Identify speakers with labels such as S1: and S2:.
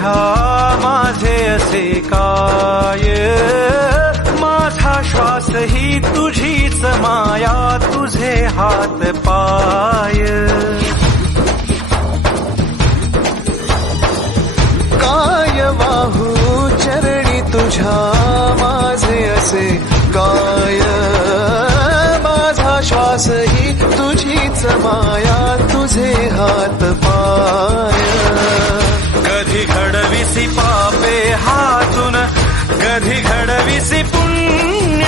S1: तुझ्या माझे असे काय? माझा श्वास ही तुझीच माया तुझे हात पाय.
S2: काय वाहू चरणी तुझ्या माझे असे काय? माझा श्वास ही तुझीच माया तुझे हात पाय.
S1: ಗಡಿಘಡವಿಸಿ ಪಾಪೆ ಹಾತುನ ಗಡಿಘಡವಿಸಿ ಪುಣ್ಯ.